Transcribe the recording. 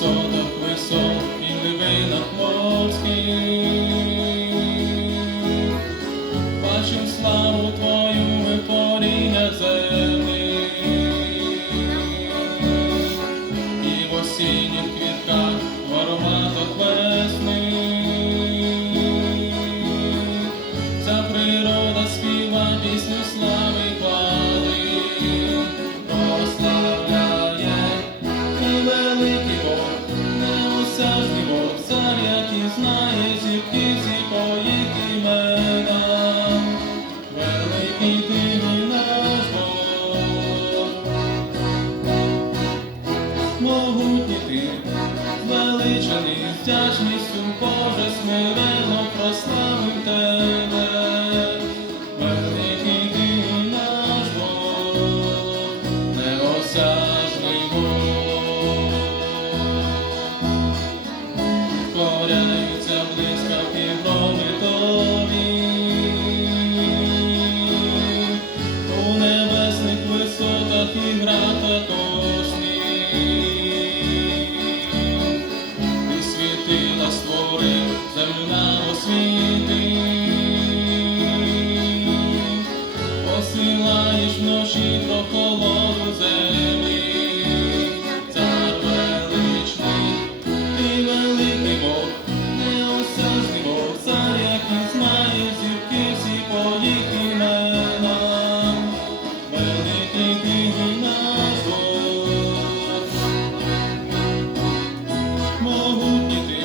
висотах високих дивинах морських, бачим славу Твою. завжди борця, як і знає зі твоїх імена, великий ти мій наш Бог. Могутній ти, величаний, вдячністю Боже смирен. полону землі, цар величний, ти великий Бог, неосяжний Бог, цар, як не знає, зірки всі поїхні мене, великий ти наш Бог. Могутній ти.